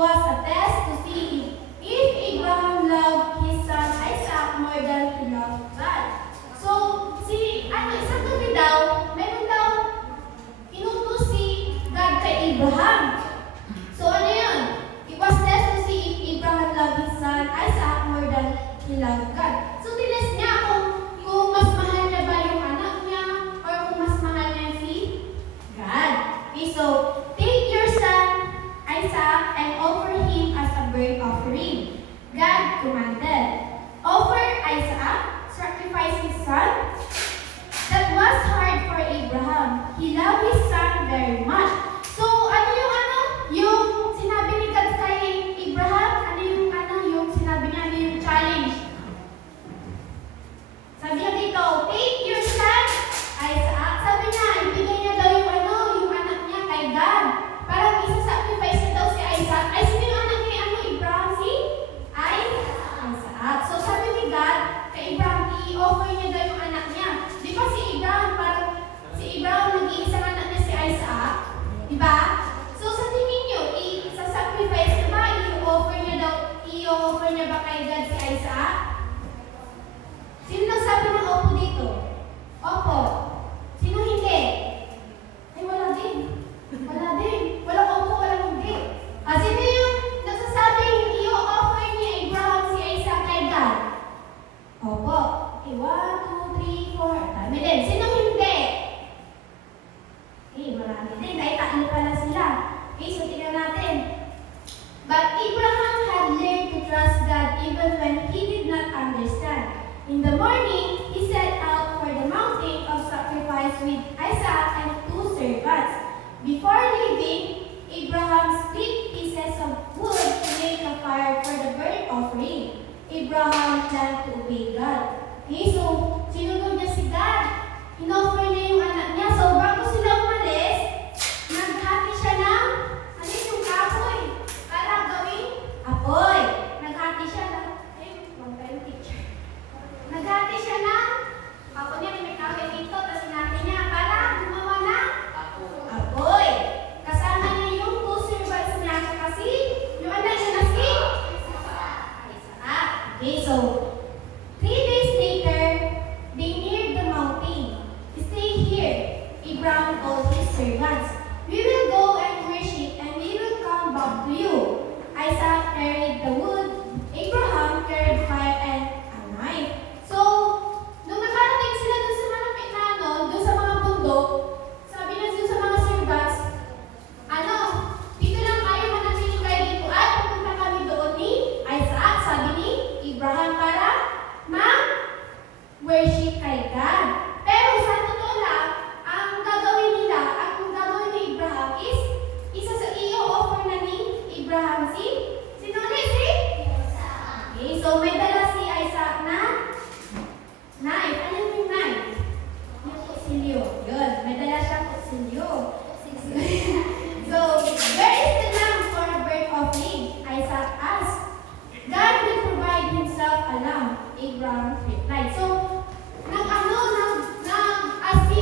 was a test to see if Abraham loved his son Isaac more than he loved God. So, isang gabi daw, meron daw inutos si God kay Abraham. So, ano yun? It was test to see if Abraham loved his son Isaac more than he loved God. So, tinest niya kung mas mahal niya ba yung anak niya or kung mas mahal niya si God. Okay, so, take your son Isaac and offer him as a burnt offering. God commanded. Offer Isaac, sacrifice his son. That was hard for Abraham. He loved his son very much. So, yung sinabi ni God kay Abraham, yung sinabi niya, yung challenge. Sabi niya dito, take your son Isaac. Sabi niya, ibigay niya daw yung anak niya kay God. Parang isa-sacrifice niya daw si Isaac. Ay, sino yung anak ni Abraham? Si Isaac. So, sabi ni God, kay Abraham, i-offer niya daw yung anak niya. Di ba si Abraham, nag-iisang anak niya si Isaac? Di ba? So, sa tingin niyo, isa-sacrifice niya ba? I-offer niya ba kay God si Isaac? Sino nagsabi ng opo dito? Opo. Sino hindi? Ay, wala din. Walang opo, walang hindi. Sino yung nagsasabing i-offer ni Abraham si Isaac kay God? Opo. Okay, 1, 2, 3, 4. Dami din. Sino hindi? Marami din. Dahil tatlo pala sila. Okay, so tingnan natin. But Abraham had learned to trust God even when he did not understand. In the morning, he set out for the mountain of sacrifice with Isaac and 2 servants. Before leaving, Abraham split pieces of wood to make a fire for the burnt offering. Abraham planned to obey God. Okay, so sinunod niya si God. Inoffer niya yung anak niya. So bago sila umalis, naghati siya ng yung kahoy para gawing apoy. Naghati siya ng Naghati siya ng ako niya, may kahoy dito, tapos hinati niya para gumawa ng apoy. Kasama niya yung 2 servants niya kasi yung anak niya na si Isaac. Okay, so 3 days later, they neared the mountain. Stay here, Abraham told his servants. We will go and worship and we will come back to you. Isaac carried the wood, Abraham carried fire and a knife. So, nung nakarating sila dun sa malapit na dun sa mga bundok, sabi na dun sa mga servants, dito lang kayo, manatili kayo dito at pupunta kami doon ni Isaac, sabi ni Abraham para mag-worship kay God. Pero sa totoo lang, ang gagawin nila at kung gagawin ni Abraham is isa sa i-offer na ni Abraham sino ulit si? Isaac. Okay, so may dala si Isaac na knife. Ano yung knife? Yung kutsilyo. Yun, may dala siyang kutsilyo. So, where is the lamb for a burnt offering? Isaac asked. God will provide himself a lamb, Abraham replied. So, nag-ask si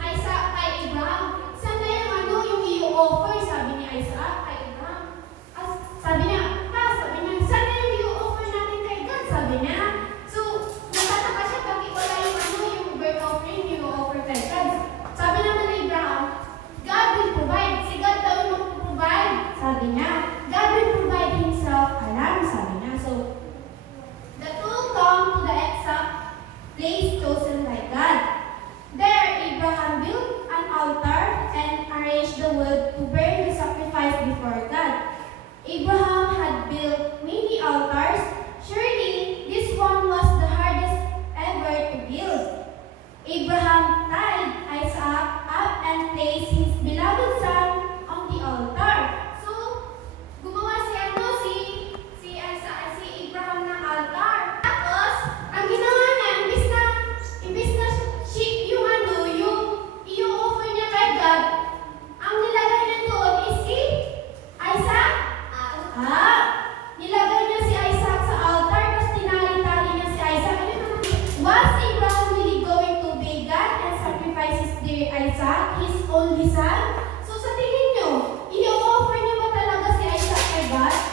Isaac kay Abraham, saan na yung i-offer? Sabi ni Isaac kay Abraham. Sabi niya, saan na yung i-offer natin kay God? Sabi niya. So, natataka siya bakit wala yung burnt offering, yung offer kay God. Sabi naman ni Abraham, God will provide. Si God daw yung mag-provide. Sabi niya, God will provide himself a lamb. Sabi niya. So, the two come to the exact place chosen by God. There, Abraham built an altar and arranged the wood to burn the sacrifice before God. Abraham had built many altars. Surely, this one was the hardest ever to build. Abraham tied Isaac up and placed his beloved son on the altar. So, gumawa si Abraham ng altar. Tapos, ang ginawa niya, imbis na yung i-offer niya kay God, ang nilagay niya doon is si Isaac. Nilagay niya si Isaac sa altar, tapos tinali-tali niya si Isaac. Was Abraham really going to obey God and sacrifice his dear Isaac, his only son? So sa tingin niyo, i-offer niya ba talaga si Isaac kay God?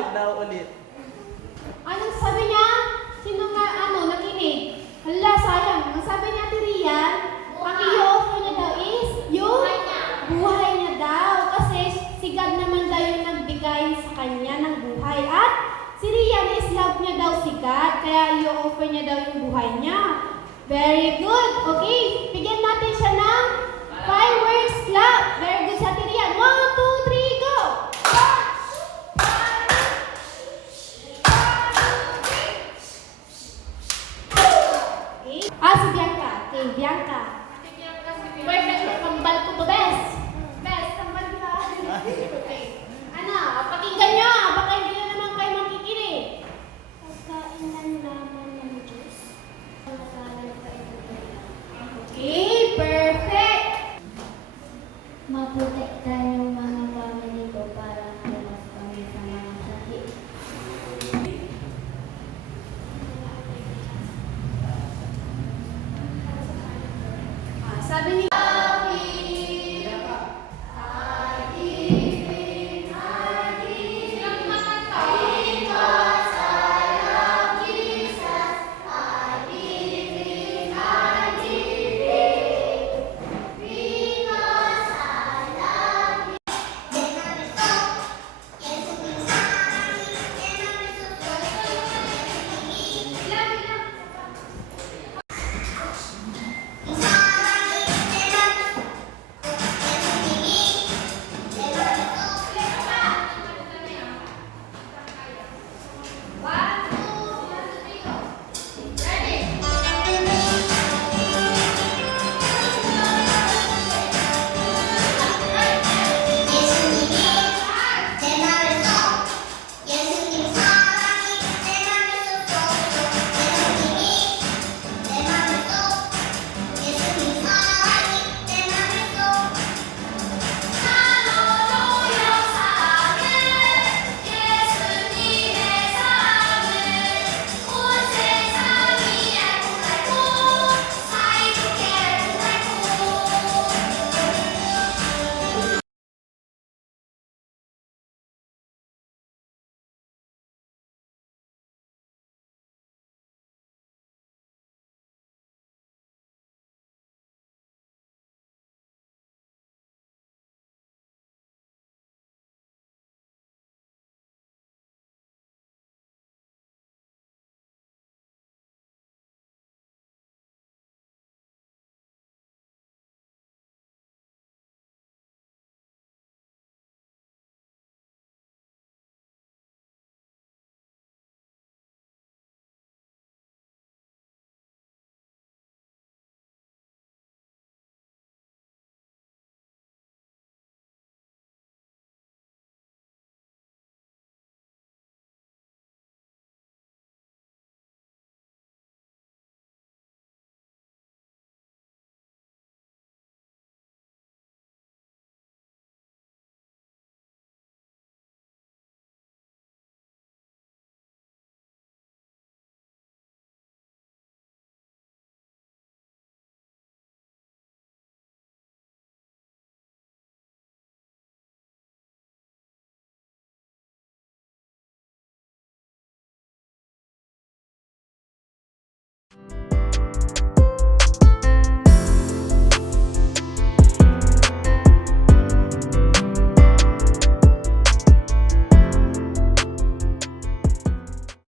Ulit daw, ulit. Anong sabi niya? Sino nga, nakinig? Hala, sayang. Ang sabi niya, Rian, ang i-offer niya daw is yung buhay niya daw. Kasi si God naman daw yung nagbigay sa kanya ng buhay. At si Rian is love niya daw si God. Kaya i-offer niya daw yung buhay niya. Very good. Okay, bigyan natin siya ng fireworks clap. Very good sa Rian. 1,